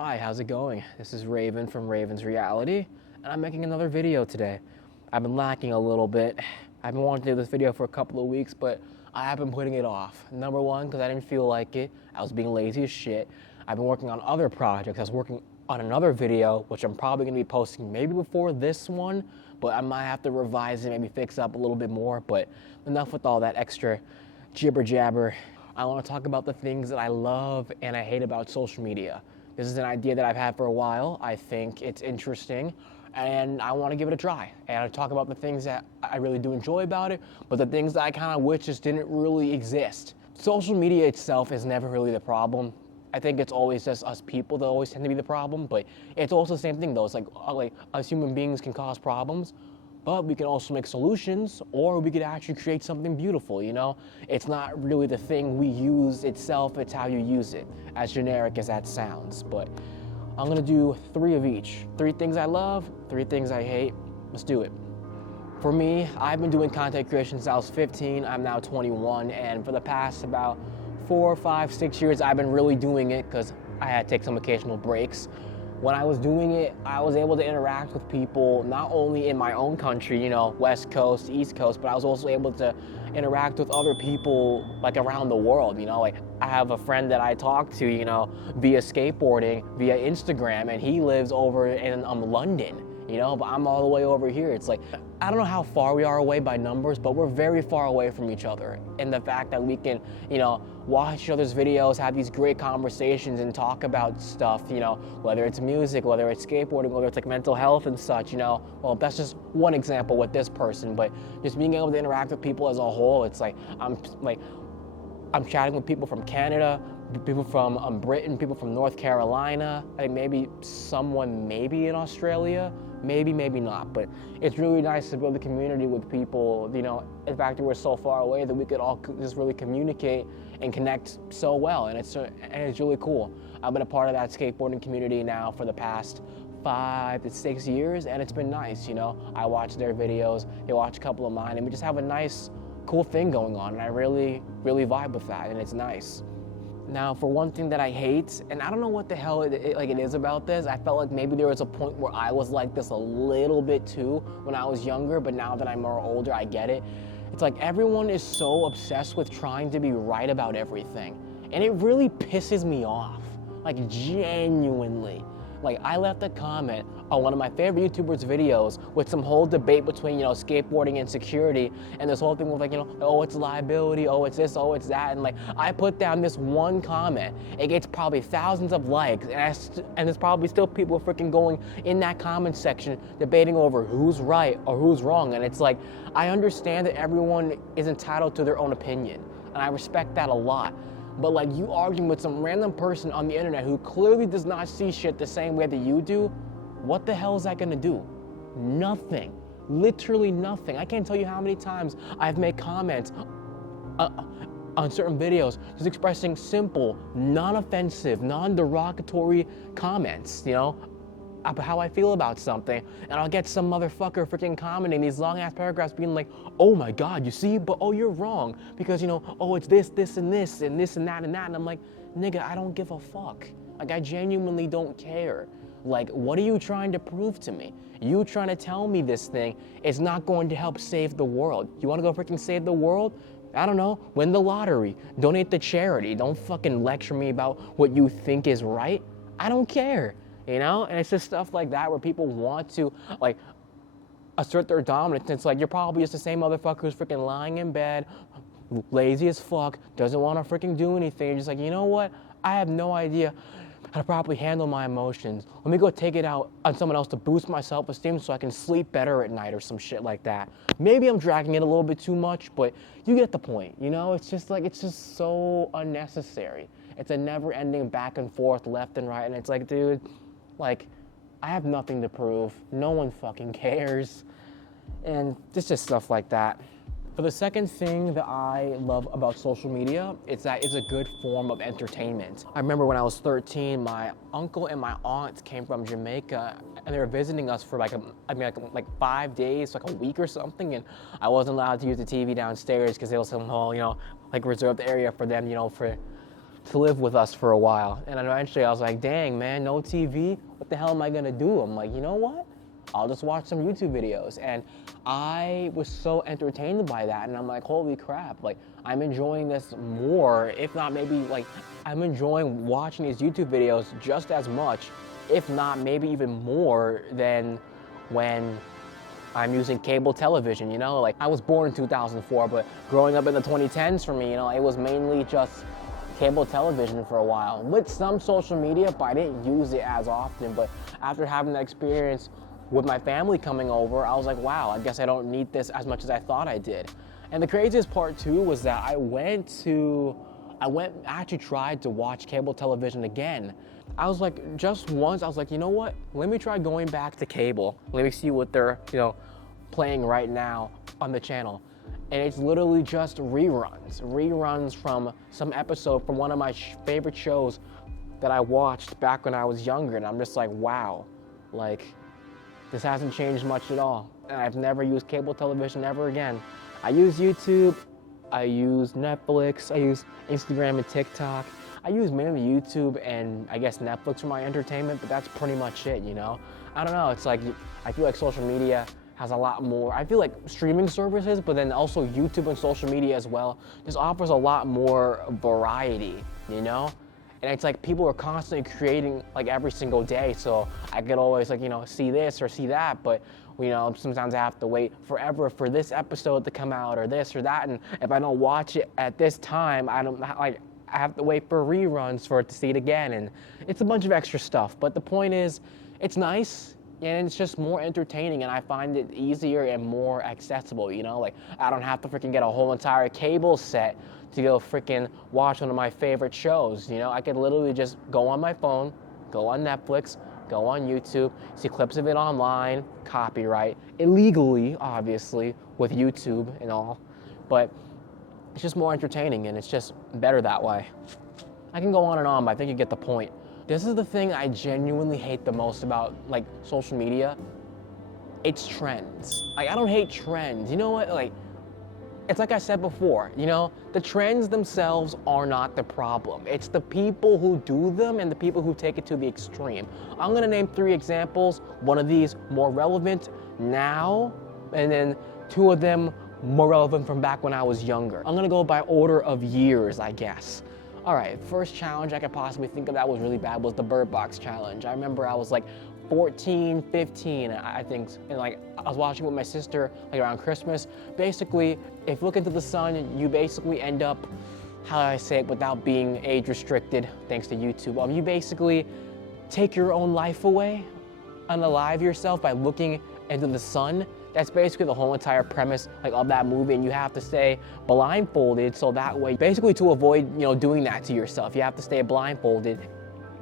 Hi, how's it going? This is Raven from Raven's Reality, and I'm making another video today. I've been lacking a little bit. I've been wanting to do this video for a couple of weeks, but I have been putting it off. Number one, because I didn't feel like it. I was being lazy as shit. I've been working on other projects. I was working on another video, which I'm probably going to be posting maybe before this one, but I might have to revise it, maybe fix up a little bit more, but enough with all that extra jibber jabber. I want to talk about the things that I love and I hate about social media. This is an idea that I've had for a while. I think it's interesting, and I want to give it a try. And I talk about the things that I really do enjoy about it, but the things that I kind of wish just didn't really exist. Social media itself is never really the problem. I think it's always just us people that always tend to be the problem, but it's also the same thing though. It's like us human beings can cause problems, but we can also make solutions, or we could actually create something beautiful, you know? It's not really the thing we use itself, it's how you use it, as generic as that sounds. But I'm gonna do 3 of each. 3 things I love, 3 things I hate. Let's do it. For me, I've been doing content creation since I was 15, I'm now 21, and for the past about 4, 5, 6 years, I've been really doing it because I had to take some occasional breaks. When I was doing it, I was able to interact with people not only in my own country, you know, West Coast, East Coast, but I was also able to interact with other people like around the world, you know, like I have a friend that I talk to, you know, via skateboarding, via Instagram, and he lives over in London, you know, but I'm all the way over here. It's like, I don't know how far we are away by numbers, but we're very far away from each other. And the fact that we can, you know, watch each other's videos, have these great conversations and talk about stuff, you know, whether it's music, whether it's skateboarding, whether it's like mental health and such, you know. Well, that's just one example with this person, but just being able to interact with people as a whole, it's like, I'm chatting with people from Canada, people from Britain, people from North Carolina, I think maybe someone maybe in Australia, maybe not, but it's really nice to build a community with people, you know, in fact we're so far away that we could all just really communicate and connect so well, and it's really cool. I've been a part of that skateboarding community now for the past 5 to 6 years, and it's been nice, you know. I watch their videos, they watch a couple of mine, and we just have a nice, cool thing going on, and I really vibe with that, and it's nice. Now, for one thing that I hate, and I don't know what the hell it is about this, I felt like maybe there was a point where I was like this a little bit too when I was younger, but now that I'm more older, I get it. It's like everyone is so obsessed with trying to be right about everything, and it really pisses me off, like genuinely. Like, I left a comment on one of my favorite YouTubers' videos with some whole debate between, you know, skateboarding and security, and this whole thing with like, you know, oh, it's liability, oh, it's this, oh, it's that, and like, I put down this one comment, it gets probably thousands of likes, and there's probably still people freaking going in that comment section debating over who's right or who's wrong, and it's like, I understand that everyone is entitled to their own opinion, and I respect that a lot. But like, you arguing with some random person on the internet who clearly does not see shit the same way that you do, what the hell is that gonna do? Nothing. Literally nothing. I can't tell you how many times I've made comments on certain videos just expressing simple, non-offensive, non-derogatory comments, you know, about how I feel about something, and I'll get some motherfucker freaking commenting these long-ass paragraphs being like, oh my god, you see, but oh, you're wrong, because, you know, oh, it's this, this, and this, and this, and that, and that, and I'm like, nigga, I don't give a fuck. Like, I genuinely don't care. Like, what are you trying to prove to me? You trying to tell me this thing is not going to help save the world. You want to go freaking save the world? I don't know, win the lottery, donate to charity, don't fucking lecture me about what you think is right. I don't care. You know, and it's just stuff like that where people want to like assert their dominance. It's like, you're probably just the same motherfucker who's freaking lying in bed, lazy as fuck, doesn't want to freaking do anything. You're just like, you know what? I have no idea how to properly handle my emotions. Let me go take it out on someone else to boost my self-esteem so I can sleep better at night or some shit like that. Maybe I'm dragging it a little bit too much, but you get the point, you know? It's just like, it's just so unnecessary. It's a never-ending back and forth, left and right, and it's like, dude, like, I have nothing to prove. No one fucking cares. And it's just stuff like that. For the second thing that I love about social media, it's that it's a good form of entertainment. I remember when I was 13, my uncle and my aunt came from Jamaica, and they were visiting us for like 5 days, like a week or something, and I wasn't allowed to use the TV downstairs because there was some whole, you know, like reserved area for them, you know, to live with us for a while. And then eventually I was like, dang, man, no TV? What the hell am I gonna do? I'm like, you know what? I'll just watch some YouTube videos. And I was so entertained by that. And I'm like, holy crap, like, I'm enjoying this more, if not maybe, like, I'm enjoying watching these YouTube videos just as much, if not maybe even more than when I'm using cable television, you know? Like, I was born in 2004, but growing up in the 2010s for me, you know, it was mainly just cable television for a while, with some social media, but I didn't use it as often. But after having that experience with my family coming over, I was like, wow, I guess I don't need this as much as I thought I did. And the craziest part too was that I actually tried to watch cable television again. I was like, just once, I was like, you know what? Let me try going back to cable. Let me see what they're, you know, playing right now on the channel. And it's literally just reruns from some episode from one of my favorite shows that I watched back when I was younger. And I'm just like, wow, like, this hasn't changed much at all. And I've never used cable television ever again. I use YouTube, I use Netflix, I use Instagram and TikTok. I use mainly YouTube and I guess Netflix for my entertainment, but that's pretty much it, you know? I don't know, it's like, I feel like social media has a lot more. I feel like streaming services, but then also YouTube and social media as well, just offers a lot more variety, you know? And it's like people are constantly creating like every single day, so I could always like, you know, see this or see that, but you know, sometimes I have to wait forever for this episode to come out or this or that, and if I don't watch it at this time, I have to wait for reruns for it to see it again, and it's a bunch of extra stuff. But the point is, it's nice, and it's just more entertaining, and I find it easier and more accessible, you know? Like, I don't have to freaking get a whole entire cable set to go freaking watch one of my favorite shows, you know? I could literally just go on my phone, go on Netflix, go on YouTube, see clips of it online, copyright, illegally, obviously, with YouTube and all, but it's just more entertaining, and it's just better that way. I can go on and on, but I think you get the point. This is the thing I genuinely hate the most about like social media. It's trends. Like, I don't hate trends. You know what? Like, it's like I said before, you know, the trends themselves are not the problem. It's the people who do them and the people who take it to the extreme. I'm gonna name 3 examples. One of these more relevant now, and then 2 of them more relevant from back when I was younger. I'm gonna go by order of years, I guess. All right, first challenge I could possibly think of that was really bad was the Bird Box challenge. I remember I was like 14, 15, I think, and like I was watching with my sister like around Christmas. Basically, if you look into the sun, you basically end up, how do I say it without being age restricted, thanks to YouTube. You basically take your own life away, unalive yourself by looking into the sun. That's basically the whole entire premise like of that movie, and you have to stay blindfolded so that way, basically to avoid, you know, doing that to yourself, you have to stay blindfolded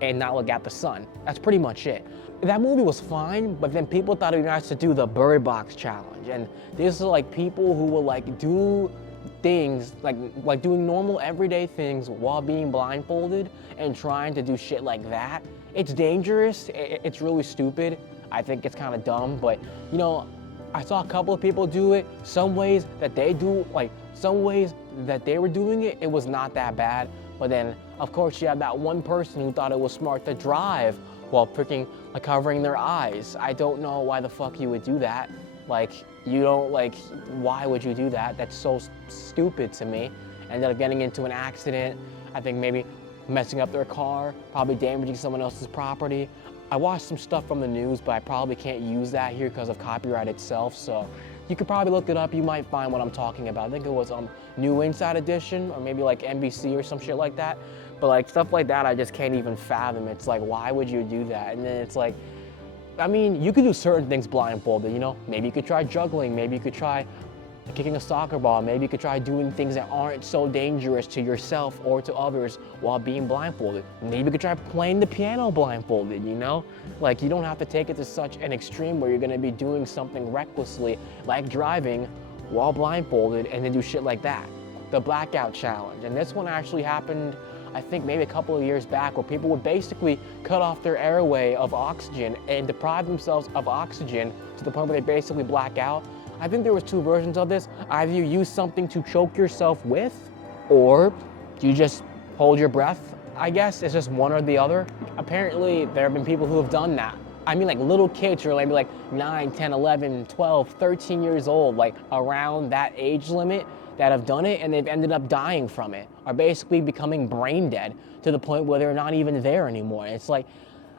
and not look at the sun. That's pretty much it. That movie was fine, but then people thought it would be nice to do the Bird Box challenge, and these are like people who will like do things like doing normal everyday things while being blindfolded and trying to do shit like that. It's dangerous, it's really stupid. I think it's kind of dumb, but you know, I saw a couple of people do it. Some ways that they were doing it, it was not that bad. But then, of course, you have that one person who thought it was smart to drive while freaking like covering their eyes. I don't know why the fuck you would do that. Like, you don't like, why would you do that? That's so stupid to me. Ended up getting into an accident. I think maybe messing up their car, probably damaging someone else's property. I watched some stuff from the news, but I probably can't use that here because of copyright itself, so you could probably look it up. You might find what I'm talking about. I think it was New Inside Edition, or maybe like NBC or some shit like that. But like stuff like that, I just can't even fathom. It's like, why would you do that? And then it's like, I mean, you could do certain things blindfolded, you know? Maybe you could try juggling, maybe you could try kicking a soccer ball, maybe you could try doing things that aren't so dangerous to yourself or to others while being blindfolded. Maybe you could try playing the piano blindfolded, you know? Like, you don't have to take it to such an extreme where you're gonna be doing something recklessly, like driving while blindfolded, and then do shit like that. The blackout challenge, and this one actually happened, I think maybe a couple of years back, where people would basically cut off their airway of oxygen and deprive themselves of oxygen to the point where they basically black out. I think there was 2 versions of this. Either you use something to choke yourself with, or you just hold your breath I guess it's just one or the other. Apparently, there have been people who have done that. I mean, like little kids who are maybe like 9, 10, 11, 12, 13 years old, like around that age limit that have done it and they've ended up dying from it, are basically becoming brain dead to the point where they're not even there anymore. It's like,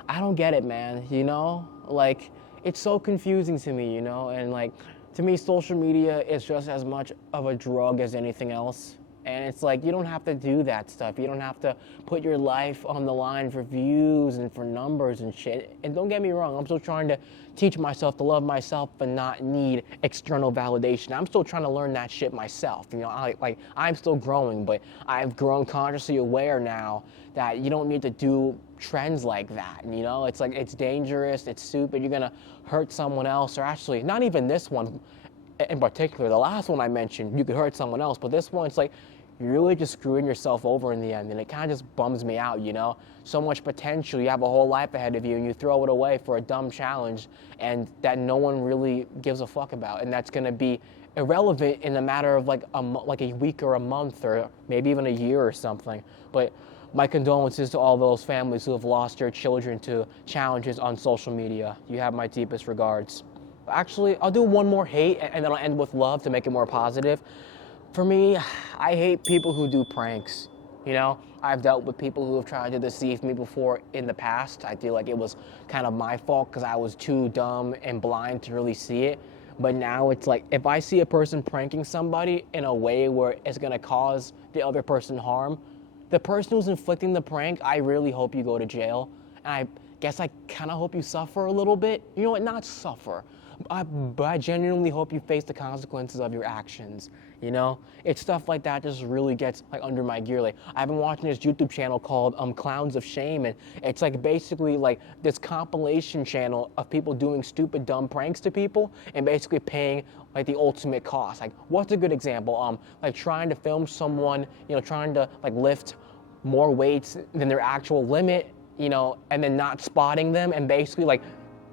I don't get it, man, you know? Like, it's so confusing to me, you know? And like, to me, social media is just as much of a drug as anything else. And it's like, you don't have to do that stuff. You don't have to put your life on the line for views and for numbers and shit. And don't get me wrong, I'm still trying to teach myself to love myself and not need external validation. I'm still trying to learn that shit myself. You know, I'm still growing, but I've grown consciously aware now that you don't need to do trends like that. You know, it's like, it's dangerous, it's stupid, you're gonna hurt someone else, or actually, not even this one in particular. The last one I mentioned, you could hurt someone else, but this one, it's like, you're really just screwing yourself over in the end, and it kind of just bums me out, you know? So much potential, you have a whole life ahead of you, and you throw it away for a dumb challenge, and that no one really gives a fuck about, and that's gonna be irrelevant in a matter of like a week or a month, or maybe even a year or something. But my condolences to all those families who have lost their children to challenges on social media. You have my deepest regards. Actually, I'll do one more hate, and then I'll end with love to make it more positive. For me, I hate people who do pranks. You know, I've dealt with people who have tried to deceive me before in the past. I feel like it was kind of my fault because I was too dumb and blind to really see it. But now it's like, if I see a person pranking somebody in a way where it's gonna cause the other person harm, the person who's inflicting the prank, I really hope you go to jail. And I guess I kind of hope you suffer a little bit. You know what, not suffer. But I genuinely hope you face the consequences of your actions, you know? It's stuff like that just really gets like under my gear. Like, I've been watching this YouTube channel called Clowns of Shame, and it's like basically like this compilation channel of people doing stupid, dumb pranks to people and basically paying like the ultimate cost. Like, what's a good example? Like trying to film someone, you know, trying to like lift more weights than their actual limit, you know, and then not spotting them, and basically like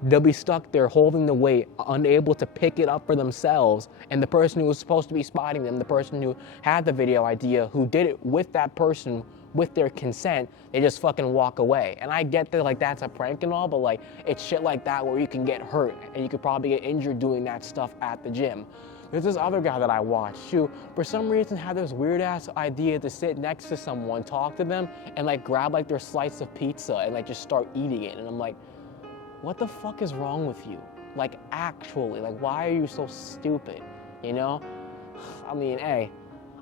they'll be stuck there holding the weight, unable to pick it up for themselves. And the person who was supposed to be spotting them, the person who had the video idea, who did it with that person, with their consent, they just fucking walk away. And I get that like that's a prank and all, but like it's shit like that where you can get hurt and you could probably get injured doing that stuff at the gym. There's this other guy that I watched who, for some reason, had this weird ass idea to sit next to someone, talk to them, and like grab like their slice of pizza and like just start eating it. And I'm like, what the fuck is wrong with you? Like, actually, like, why are you so stupid, you know? I mean, hey,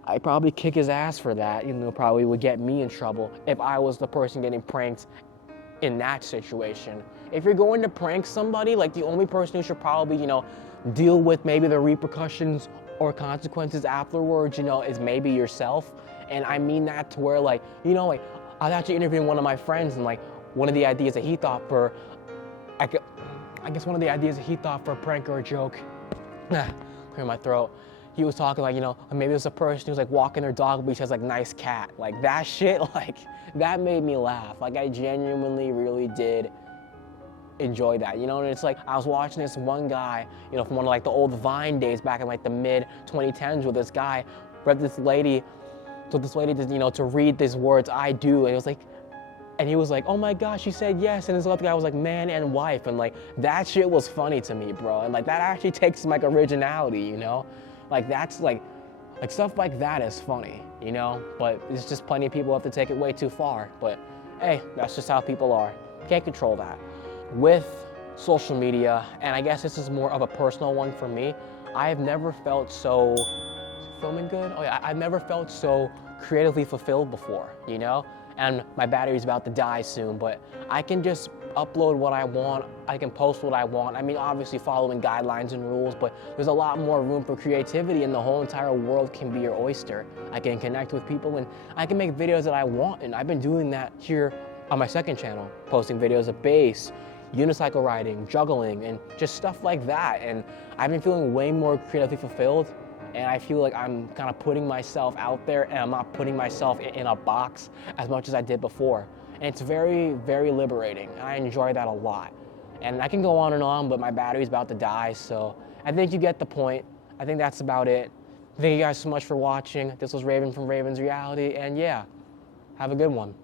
I'd probably kick his ass for that, you know, probably would get me in trouble if I was the person getting pranked in that situation. If you're going to prank somebody, like, the only person who should probably, you know, deal with maybe the repercussions or consequences afterwards, you know, is maybe yourself. And I mean that to where, like, you know, like, I was actually interviewing one of my friends, and, like, one of the ideas that he thought for I guess one of the ideas that he thought for a prank or a joke, clear my throat, he was talking like, you know, maybe there's a person who's like walking their dog, but he has like nice cat. Like that shit, like that made me laugh. Like I genuinely really did enjoy that, you know? And it's like, I was watching this one guy, you know, from one of like the old Vine days back in like the mid 2010s, where this guy read this lady, told this lady to, you know, to read these words, I do, and it was like, and he was like, oh my gosh, she said yes. And this other guy was like, man and wife. And like, that shit was funny to me, bro. And like, that actually takes some like originality, you know? Like, that's like stuff like that is funny, you know? But there's just plenty of people who have to take it way too far. But hey, that's just how people are. Can't control that. With social media, and I guess this is more of a personal one for me, I've never felt so, filming good? Oh yeah, I've never felt so creatively fulfilled before, you know? And my battery's about to die soon, but I can just upload what I want, I can post what I want. I mean, obviously following guidelines and rules, but there's a lot more room for creativity, and the whole entire world can be your oyster. I can connect with people, and I can make videos that I want, and I've been doing that here on my second channel, posting videos of bass, unicycle riding, juggling, and just stuff like that. And I've been feeling way more creatively fulfilled, and I feel like I'm kind of putting myself out there, and I'm not putting myself in a box as much as I did before. And it's very, very liberating, and I enjoy that a lot. And I can go on and on, but my battery's about to die, so I think you get the point. I think that's about it. Thank you guys so much for watching. This was Raven from Raven's Reality, and yeah, have a good one.